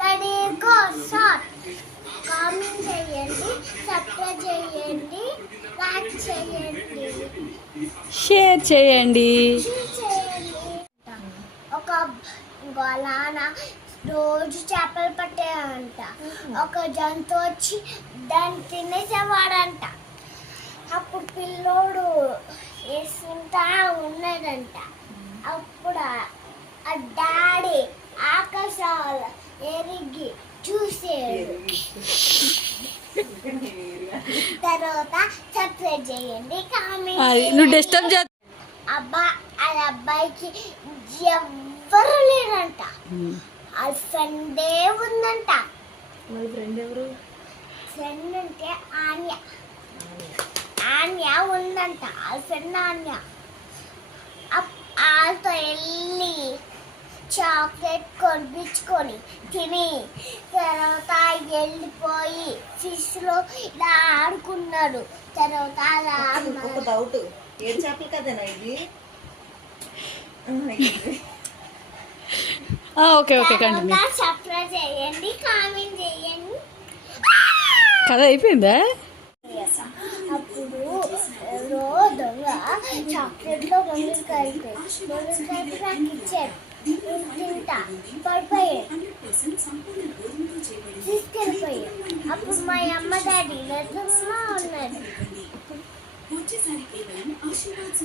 Ready go shot. Comment చేయండి, subscribe చేయండి, like చేయండి, షేర్ చేయండి. ఒక నాన్న రోజు చేపలు పట్టేయంట. ఒక జంతువు వచ్చి దాన్ని తినేసేవాడంట. అప్పుడు పిల్లోడు వేసుకుంటా ఉన్నదంట. అప్పుడు ఆ డాడీ ఆకాశాలు ఎరిగి చూసాడు. తర్వాత సబ్స్క్రైబ్ చేయండి, కామెంట్. నువ్వు డిస్టర్బ్ చేస్తా. అబ్బాయికి ఎవ్వరు లేరంట. ఆ ఫ్రెండే ఉందంట. ఫ్రెండ్ ఎవరు? ఫ్రెండ్ అంటే ఆన్య. ఆన్య ఉందంట. ఆ ఫ్రెండ్ ఆన్య. వాళ్ళతో వెళ్ళి చాక్లెట్ కొనిపించుకొని తిని తర్వాత వెళ్ళిపోయి ఫిష్లో ఇలా ఆడుకున్నాడు. తర్వాత ఒక డౌట్, ఏడు చేపలు కదేనా ఇది? Okay okay continue. సబ్స్క్రైబ్ చేయండి, కామెంట్ చేయండి. కథ అయిపోయిందా? అప్పుడు దొంగ చాక్లెట్లో మునక్కాయ నాకు ఇచ్చాడు. తింటా పడిపోయాడు, తీసుకెళ్ళిపోయాడు. అప్పుడు మా అమ్మ డాడీ రథంలో ఉన్నాడు.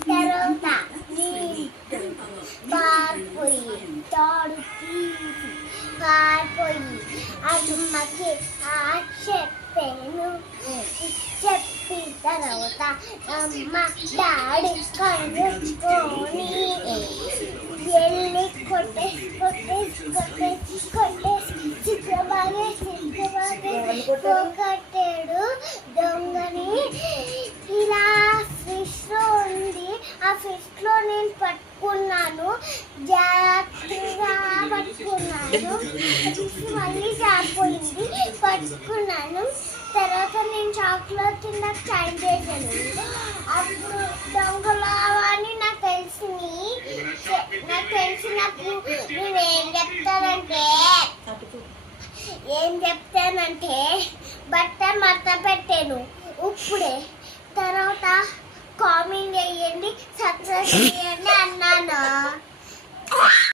తర్వాత పారిపోయి తాడు తీసి పారిపోయి అమ్మకి చెప్పాను. చెప్పి తర్వాత అమ్మ డాడీ కనుక్కొని వెళ్ళి కొట్టేసి చిక్కబాగే కట్టాడు దొంగని. ఇలా ఫిష్ లో ఉంది. ఆ ఫిష్ లో నేను పట్టుకున్నాను, జాగ్రత్తగా పట్టుకున్నాను. ఫిష్ మళ్ళీ జారిపోయింది, పట్టుకున్నాను. తర్వాత నేను చాక్లెట్ తిన్నాక టైం చేశాను. అప్పుడు దొంగలు అని నాకు తెలిసినప్పుడు నేను ఏం చెప్తానంటే బట్ట మడత పెట్టాను ఇప్పుడే. తర్వాత కామెంట్ చేయండి, సబ్స్క్రైబ్ చేయండి అన్నాను.